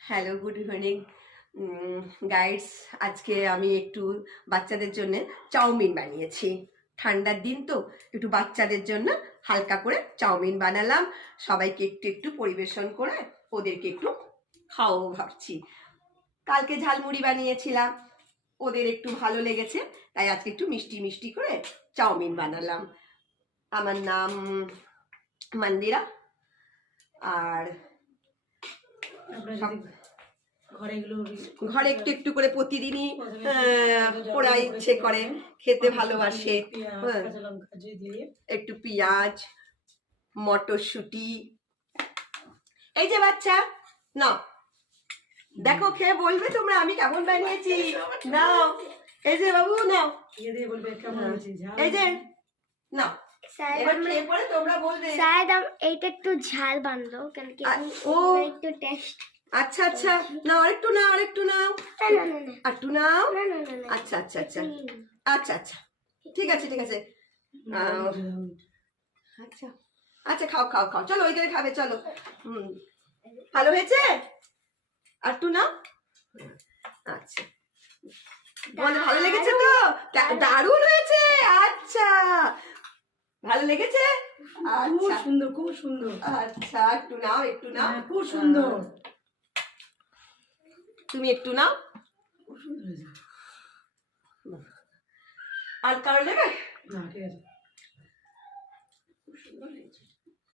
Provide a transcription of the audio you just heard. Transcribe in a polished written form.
Hello, good evening guides. আজকে আমি একটু বাচ্চাদের জন্য চাউমিন বানিয়েছি। ঠান্ডার দিন তো একটু বাচ্চাদের জন্য হালকা করে চাউমিন বানালাম। সবাইকে একটু একটু পরিবেশন করে ওদেরকে একটু খাওয়াবো ভাবছি। কালকে ঝালমুড়ি বানিয়েছিলাম, ওদের একটু ভালো লেগেছে, তাই আজকে একটু মিষ্টি মিষ্টি করে চাউমিন বানালাম। আমার নাম মন্দিরা। আর ঘরে একটু একটু করে প্রতিদিনই ওরা ইচ্ছে করে খেতে ভালোবাসে। একটু পেঁয়াজ, মটরশুঁটি। এই যে বাচ্চা, নাও দেখো, খেয়ে বলবে তোমরা আমি কেমন বানিয়েছি। নাও, এই যে বাবু, নাও, এই যে নাও, এবার খেয়ে পরে তোমরা বলবে। এইটা একটু ঝাল বানলো কেন কি একটু টেস্ট। আচ্ছা আচ্ছা, নাও আরেকটু, নাও আরেকটু, নাও একটু, নাও। আচ্ছা আচ্ছা আচ্ছা আচ্ছা আচ্ছা, ঠিক আছে ঠিক আছে। আচ্ছা আচ্ছা, খাও খাও খাও, চলো ওইখানে খাবে, চলো। ভালো হয়েছে, একটু নাও। আচ্ছা, তোমাদের ভালো লেগেছে তো? দারুণ হয়েছে। আচ্ছা, ভালো লেগেছে? খুব সুন্দর, খুব সুন্দর। আচ্ছা, একটু নাও, একটু নাও, খুব সুন্দর। তুমি একটু নাও। আর কারো নেবে? না, ঠিক আছে।